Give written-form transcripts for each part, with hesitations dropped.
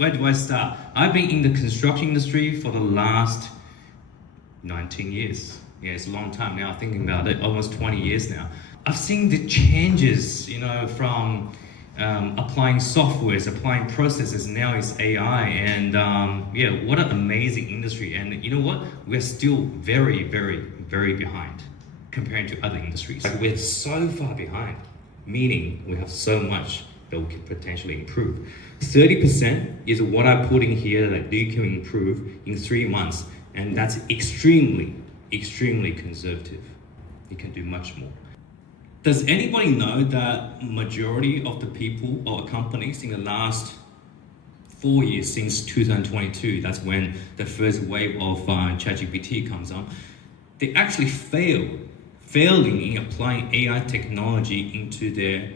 where do I start? I've been in the construction industry for the last 19 years. Yeah, it's a long time now thinking about it, almost 20 years now. I've seen the changes, from applying softwares, applying processes, now it's AI, and what an amazing industry. And you know what? We're still very, very, very behind compared to other industries. Like, we're so far behind, meaning we have so much that we can potentially improve. 30% is what I put in here that you can improve in 3 months, and that's extremely, extremely conservative. You can do much more. Does anybody know that majority of the people or companies in the last 4 years, since 2022, that's when the first wave of ChatGPT comes on, they actually failing in applying AI technology into their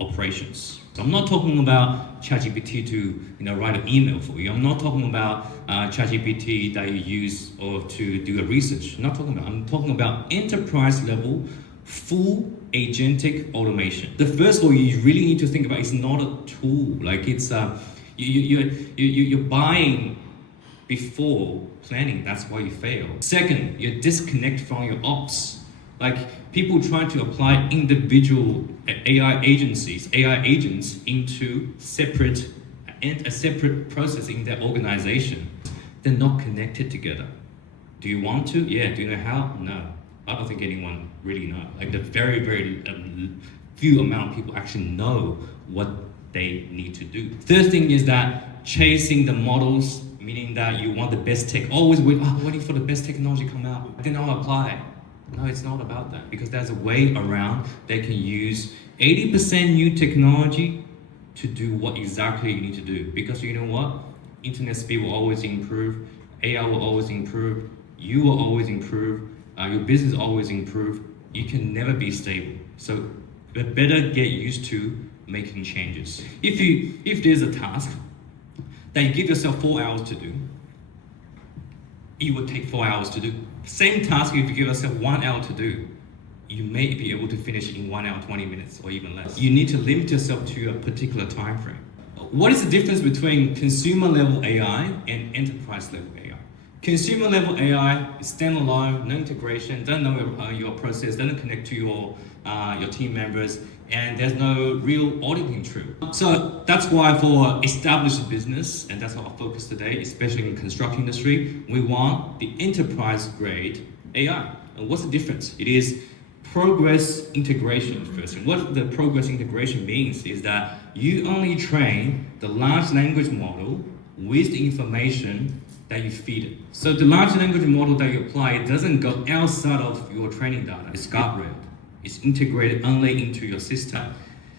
operations. So I'm not talking about ChatGPT to write an email for you. I'm not talking about ChatGPT that you use or to do a research. I'm talking about enterprise level, full agentic automation. The first of all, you really need to think about, it's not a tool. Like, it's you're buying before planning. That's why you fail. Second, you disconnect from your ops. Like, people trying to apply individual AI agents into a separate process in their organization. They're not connected together. Do you want to? Yeah. Do you know how? No. I don't think anyone really knows. Like, the very, very few amount of people actually know what they need to do. Third thing is that chasing the models, meaning that you want the best tech, always waiting for the best technology come out, then I'll apply. No, it's not about that, because there's a way around. They can use 80% new technology to do what exactly you need to do. Because you know what? Internet speed will always improve, AI will always improve, you will always improve, your business will always improve. You can never be stable. So you better get used to making changes. If there's a task that you give yourself 4 hours to do, it would take 4 hours to do. Same task, if you give yourself 1 hour to do, you may be able to finish in 1 hour, 20 minutes, or even less. You need to limit yourself to a particular time frame. What is the difference between consumer level AI and enterprise level AI? Consumer level AI is standalone, no integration, doesn't know your process, doesn't connect to your team members, and there's no real auditing trail. So that's why for established business, and that's our focus today, especially in the construction industry, we want the enterprise grade AI. And what's the difference? It is progress integration first. And what the progress integration means is that you only train the large language model with the information that you feed it. So the large language model that you apply, it doesn't go outside of your training data. It's guardrailed. It's integrated only into your system.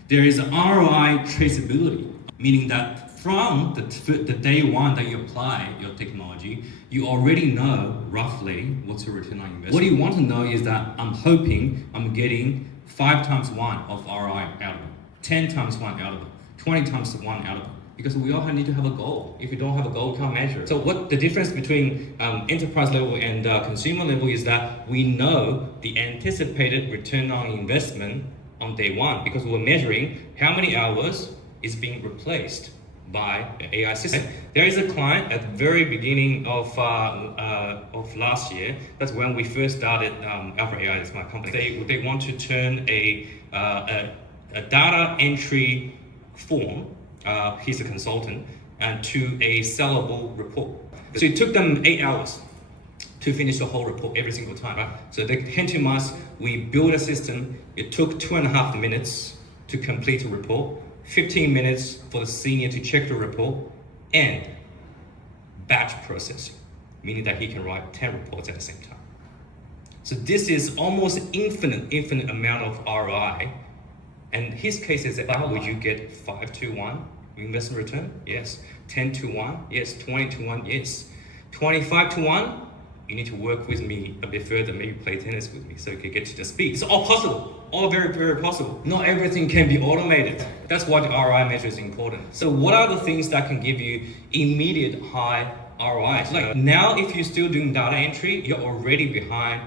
There is ROI traceability, meaning that from the day one that you apply your technology, you already know roughly what's your return on investment. What you want to know is that I'm hoping I'm getting 5 times 1 of ROI out of it, 10 times 1 out of it, 20 times 1 out of it. Because we all need to have a goal. If you don't have a goal, you can't measure. So what the difference between enterprise level and consumer level is that we know the anticipated return on investment on day one, because we're measuring how many hours is being replaced by the AI system. There is a client at the very beginning of last year. That's when we first started Alpha AI, that's my company. They want to turn a data entry form. He's a consultant, and to a sellable report. So it took them 8 hours to finish the whole report every single time, right? So they came to us, we built a system. It took 2.5 minutes to complete a report, 15 minutes for the senior to check the report, and batch processing, meaning that he can write 10 reports at the same time. So this is almost infinite amount of ROI. And his case is that, would you get 5 to 1 investment return? Yes. 10 to 1? Yes. 20 to 1? Yes. 25 to 1? You need to work with me a bit further, maybe play tennis with me so you can get to the speed. It's all possible, all very, very possible. Not everything can be automated. That's why the ROI measure is important. So what are the things that can give you immediate high ROI? Like now, if you're still doing data entry, you're already behind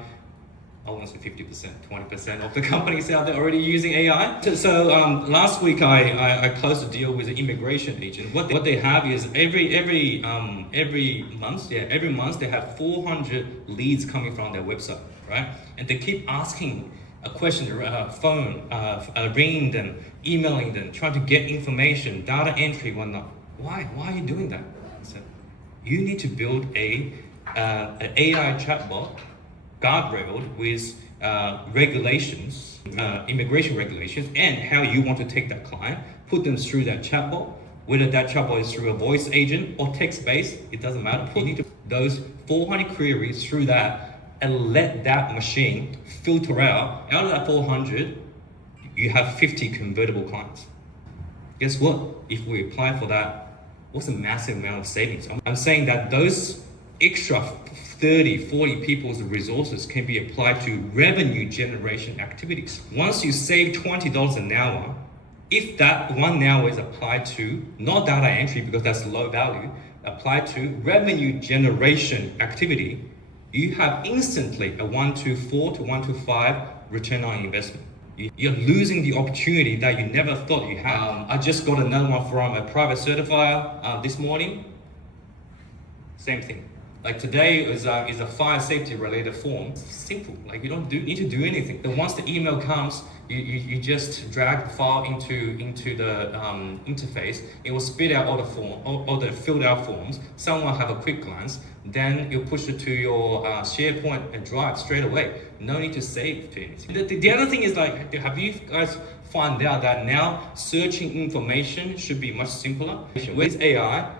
I won't say 50%, 20% of the companies out there already using AI. So last week I closed a deal with an immigration agent. What they have is every month, they have 400 leads coming from their website, right? And they keep asking a question, phone, ringing them, emailing them, trying to get information, data entry, whatnot. Why are you doing that? I said, you need to build an AI chatbot guardrailed with regulations, immigration regulations, and how you want to take that client, put them through that chatbot, whether that chatbot is through a voice agent or text-based, it doesn't matter. You need to put those 400 queries through that and let that machine filter out of that 400, you have 50 convertible clients. Guess what? If we apply for that, what's a massive amount of savings? I'm saying that those extra 30, 40 people's resources can be applied to revenue generation activities. Once you save $20 an hour, if that 1 hour is applied to, not data entry because that's low value, applied to revenue generation activity, you have instantly a 1 to 4 to 1 to 5 return on investment. You're losing the opportunity that you never thought you had. I just got another one from a private certifier this morning. Same thing. Like today is a fire safety related form. It's simple, like you don't need to do anything. Then once the email comes, you just drag the file into the interface. It will spit out all the filled out forms. Someone have a quick glance. Then you push it to your SharePoint and Drive straight away. No need to save to anything. The other thing is like, have you guys found out that now searching information should be much simpler? With AI,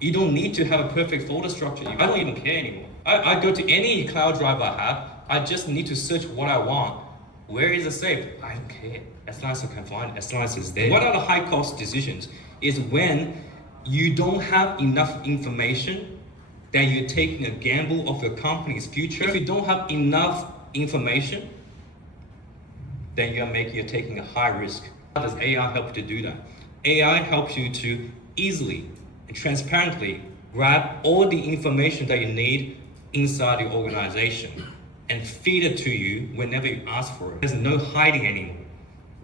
you don't need to have a perfect folder structure. I don't even care anymore. I go to any cloud drive I have. I just need to search what I want. Where is it saved? I don't care. As long as I can find it, as long as it's there. What are the high cost decisions? Is when you don't have enough information, that you're taking a gamble of your company's future. If you don't have enough information, then you're taking a high risk. How does AI help you to do that? AI helps you to easily and transparently grab all the information that you need inside the organization and feed it to you whenever you ask for it. There's no hiding anymore.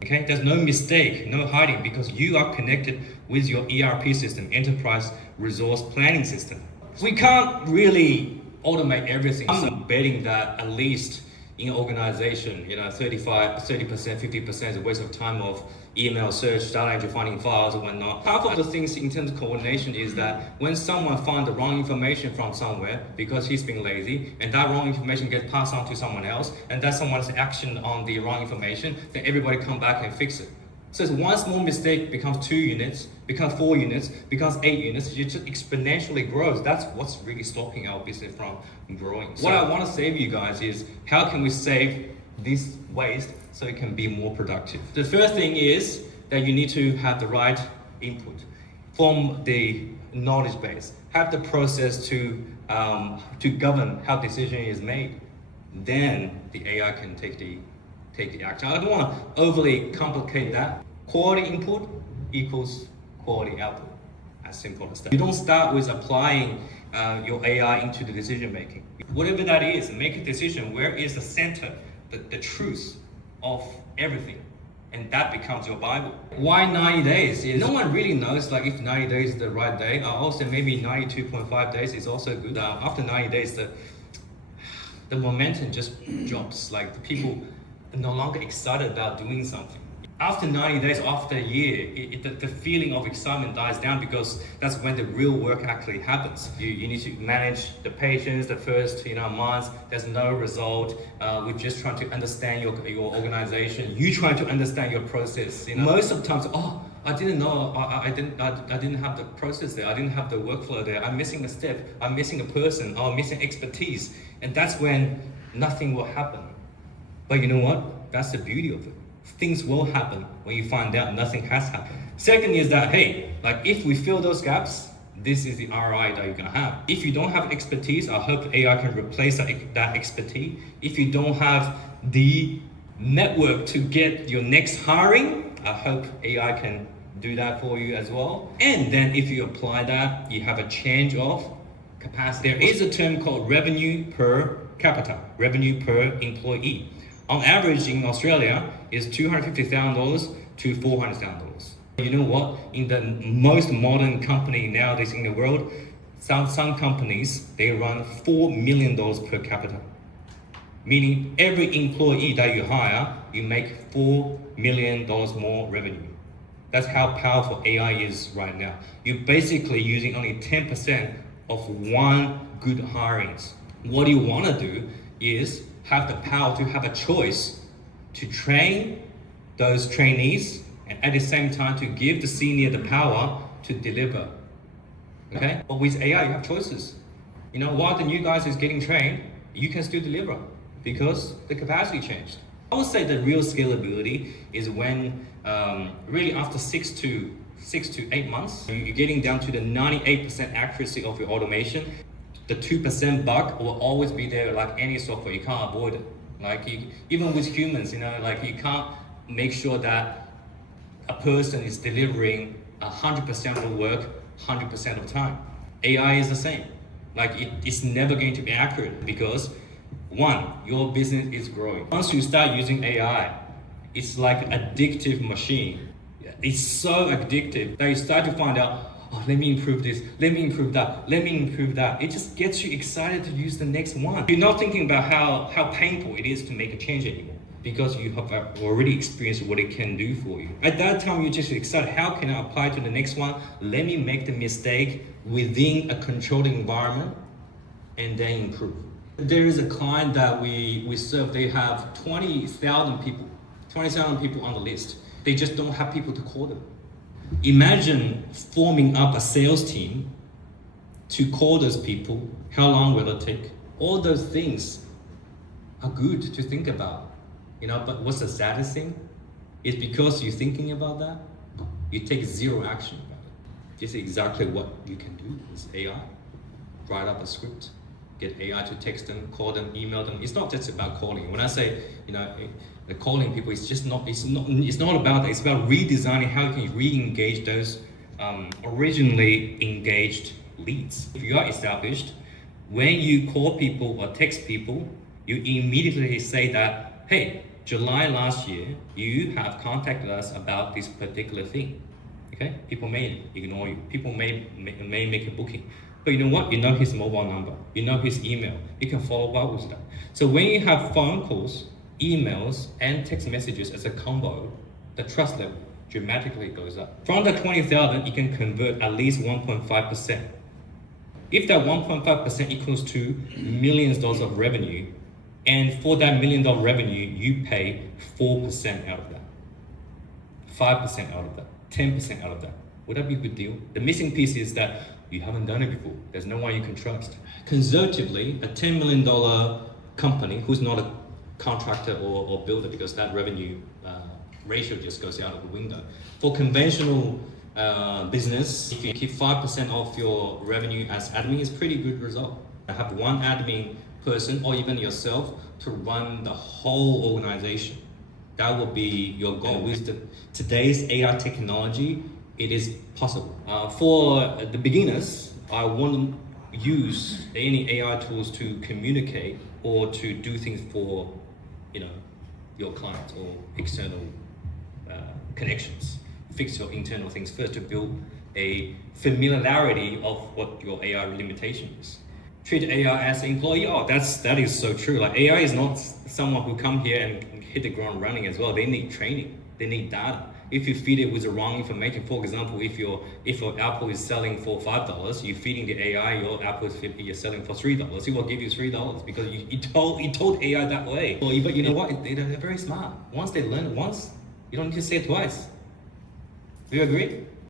Okay, there's no mistake, no hiding, because you are connected with your ERP system, enterprise resource planning system. We can't really automate everything. I'm betting that at least in an organization, 30%, 50% is a waste of time of email search, data entry, finding files and whatnot. Half of the things in terms of coordination is that when someone finds the wrong information from somewhere because he's being lazy, and that wrong information gets passed on to someone else, and that someone's action on the wrong information, then everybody come back and fix it. So one small mistake becomes 2 units, becomes 4 units, becomes 8 units. It just exponentially grows. That's what's really stopping our business from growing. So what I want to say to you guys is, how can we save this waste so it can be more productive? The first thing is that you need to have the right input from the knowledge base. Have the process to govern how decision is made. Then the AI can take the action. I don't want to overly complicate that. Quality input equals quality output. As simple as that. You don't start with applying your AI into the decision making. Whatever that is, make a decision. Where is the center, the truth of everything? And that becomes your Bible. Why 90 days? No one really knows like if 90 days is the right day. Also maybe 92.5 days is also good. After 90 days, the momentum just drops. Like the people are no longer excited about doing something. After 90 days, after a year, the feeling of excitement dies down, because that's when the real work actually happens. You need to manage the patients the first months. There's no result. We're just trying to understand your organization. You trying to understand your process. Most of the times, I didn't know. I didn't have the process there. I didn't have the workflow there. I'm missing a step. I'm missing a person. I'm missing expertise, and that's when nothing will happen. But you know what? That's the beauty of it. Things will happen when you find out nothing has happened. Second is that, hey, like if we fill those gaps, this is the ROI that you're gonna have. If you don't have expertise, I hope AI can replace that expertise. If you don't have the network to get your next hiring, I hope AI can do that for you as well. And then if you apply that, you have a change of capacity. There is a term called revenue per capita, revenue per employee. On average in Australia is $250,000 to $400,000. You know what? In the most modern company nowadays in the world, some companies, they run $4 million per capita. Meaning every employee that you hire, you make $4 million more revenue. That's how powerful AI is right now. You're basically using only 10% of one good hirings. What you want to do is have the power to have a choice to train those trainees and at the same time to give the senior the power to deliver. Okay? But with AI, you have choices. You know, while the new guys is getting trained, you can still deliver because the capacity changed. I would say the real scalability is when really after 6 to 8 months, you're getting down to the 98% accuracy of your automation. The 2% bug will always be there, like any software, you can't avoid it. Like even with humans, you know, like you can't make sure that a person is delivering 100% of the work 100% of the time. AI is the same. Like it's never going to be accurate because one, your business is growing. Once you start using AI, it's like an addictive machine. It's so addictive that you start to find out, oh, let me improve this, let me improve that, let me improve that. It just gets you excited to use the next one. You're not thinking about how painful it is to make a change anymore because you have already experienced what it can do for you. At that time, you're just excited, how can I apply to the next one? Let me make the mistake within a controlled environment and then improve. There is a client that we serve, they have 20,000 people on the list. They just don't have people to call them. Imagine forming up a sales team to call those people. How long will it take? All those things are good to think about, you know, but what's the saddest thing? Is because you're thinking about that, you take zero action about it. This is exactly what you can do with AI. Write up a script, get AI to text them, call them, email them. It's not just about calling. When I say, you know, the calling people, it's not about that. It's about redesigning how you can re-engage those originally engaged leads. If you are established, when you call people or text people, you immediately say that, hey, July last year, you have contacted us about this particular thing. Okay? People may ignore you. People may make a booking. But you know what? You know his mobile number. You know his email. You can follow up with that. So when you have phone calls, emails, and text messages as a combo, the trust level dramatically goes up. From the 20,000, you can convert at least 1.5%. If that 1.5% equals to millions of dollars of revenue, and for that $1 million revenue, you pay 4% out of that, 5% out of that, 10% out of that. Would that be a good deal? The missing piece is that you haven't done it before. There's no one you can trust. Conservatively, a $10 million company who's not a contractor or builder, because that revenue ratio just goes out of the window. For conventional business, if you keep 5% of your revenue as admin, is pretty good result. Have one admin person or even yourself to run the whole organization. That will be your goal. With today's AI technology, it is possible. For the beginners, I wouldn't use any AI tools to communicate or to do things for, you know, your clients or external connections. Fix your internal things first to build a familiarity of what your AI limitation is. Treat AI as an employee. Oh, that is so true. Like AI is not someone who come here and hit the ground running as well. They need training. They need data. If you feed it with the wrong information, for example, if your apple is selling for $5, you're feeding the AI your apple is selling for $3, it will give you $3 because you told AI that way. But you know what? They're very smart. Once they learn it once, you don't need to say it twice. Do you agree?